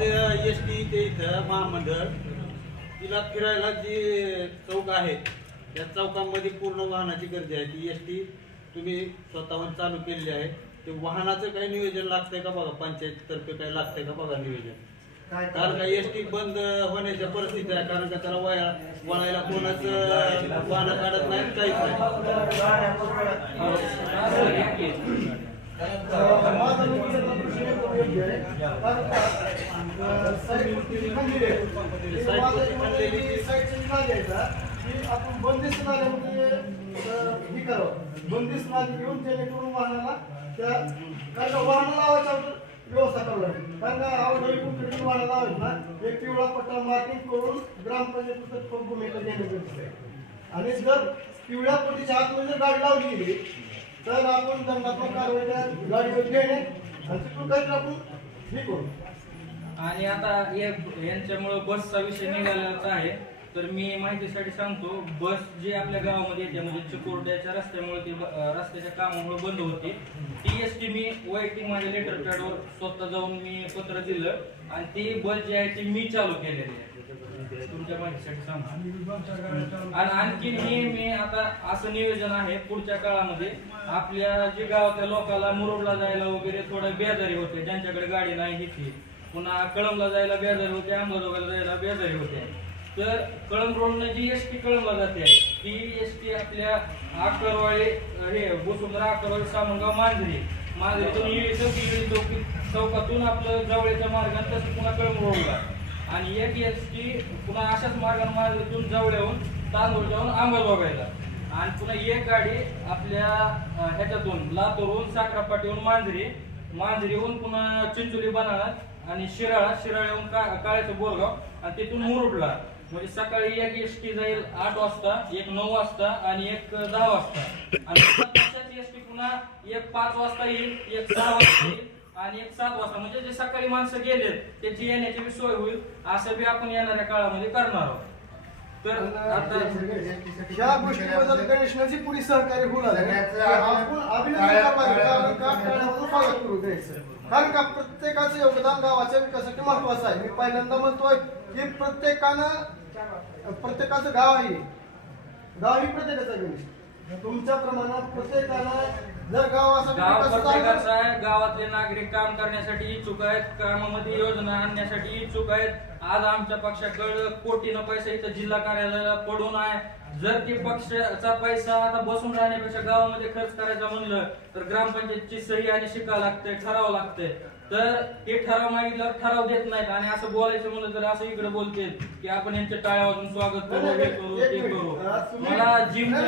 आज S T ते इथं महामंडळ तिला फिरायला जी चौक आहे त्या चौकामध्ये पूर्ण वाहनाची गर्दी आहे. ती एस टी तुम्ही स्वतःहून चालू केलेली आहे. ते वाहनाचं काही नियोजन लागतंय का बघा? पंचायत तर्फे काही लागतंय का बघा नियोजन? कारण का एस टी बंद होण्याच्या परिस्थिती आहे. कारण का त्याला वया वळायला कोणाच वाहन काढत नाही काहीच नाही. आपण बंदिस्त नाल्यामध्ये हे करावं बंदिस्त नाली घेऊन जेणेकरून वाहनाला त्या कारण वाहन लावायच्या व्यवस्था लागेल कारण कुठे वाहन लावायचं ना एक पिवळा पट्टा मार्किंग करून ग्रामपंचायत भूमिका देणं गरजेचं आहे आणि जर पिवळ्या पट्टीच्या आतमध्ये जर गाडी लावली गेली तर आपण दंडात्मक कारवाई गाडीवर घेणे आणि तिथून काहीतरी आपण आणि आता यांच्यामुळं बसचा विषय निघालेलाच आहे. तर मी माहितीसाठी सांगतो बस जी आपल्या गावामध्ये येते म्हणजे चिकोरड्याच्या रस्त्यामुळे ती रस्त्याच्या कामामुळे बंद होती. ती एस टी मी वैयक्तिक माझ्या लेटर पॅडवर स्वतः जाऊन मी पत्र दिलं आणि ती बस जी आहे ती मी चालू केलेली आहे. तुमच्या माहितीसाठी सांगतो. आणि आणखी मी मी आता असं नियोजन आहे पुढच्या काळामध्ये आपल्या जे गावातल्या लोकांना मुरुडला जायला वगैरे थोडं बेजारी होते ज्यांच्याकडे गाडी नाही घेतली पुन्हा कळमला जायला बेजारी होते अंबाजोगाला जायला बेजारी होते. तर कळम रोडनं जी एस टी कळमला जाते ती एस टी आपल्या आकरवाळे हे वसुंधरा आकरवाळे सामनगाव मांजरी. मांजरीतून येईल की चौकी चौकातून आपलं जवळच्या मार्गाने तसं पुन्हा कळम रोडला. आणि एक एस टी पुन्हा अशाच मार्गाने मार्गातून जवळहून तांदूळ जाऊन अंबाजोगाईला आणि पुन्हा एक गाडी आपल्या ह्याच्यातून लातूरहून साखरापाटीहून मांजरी. मांजरीहून पुन्हा चिंचोली बनाळा आणि शिराळा शिराळ्याहून का काळ्याचं बोरगाव आणि तिथून मुरुडला. म्हणजे सकाळी एक एस टी जाईल आठ वाजता एक नऊ वाजता आणि एक दहा वाजता. आणि तशाच एस टी पुन्हा एक पाच वाजता येईल एक सहा वाजता येईल आणि एक सात वाजता. म्हणजे जे सकाळी माणसं गेलेत त्याची येण्याची बी सोय होईल असं बी आपण येणाऱ्या काळामध्ये करणार आहोत. तर आता ह्या गोष्टीबद्दल गणेशनाची पुरी सहकार्य होणार आहे. आपण अभिनंदन कारण का? टाळ्यामधून स्वागत करू द्यायचं कारण का? प्रत्येकाचं योगदान गावाच्या विकासासाठी महत्वाचं आहे. मी पहिल्यांदा म्हणतोय की प्रत्येकानं प्रत्येकाचं गाव आहे. गाव ही प्रत्येकाचं गणेश. तुमच्या प्रमाणात प्रत्येकानं जर गाव गाव प्रत्येकाचं आहे गावातले नागरिक काम करण्यासाठी इच्छुक आहेत कामामध्ये योजना आणण्यासाठी इच्छुक आहेत. आज आमच्या पक्षाकडे कोटीनं पैसा इथं जिल्हा कार्यालयाला पडून आहे. जर ते पक्षाचा पैसा आता बसून राहण्यापेक्षा गावामध्ये खर्च करायचा म्हणलं तर ग्रामपंचायतची सही आणि शिका लागते ठराव लागते. तर हे ठराव मागितल्यावर ठराव देत नाहीत आणि असं बोलायचं म्हणलं तर असं इकडे बोलते की आपण यांच्या टाळ्या वाजून स्वागत करू हे करू ते करू. मला जिमच्या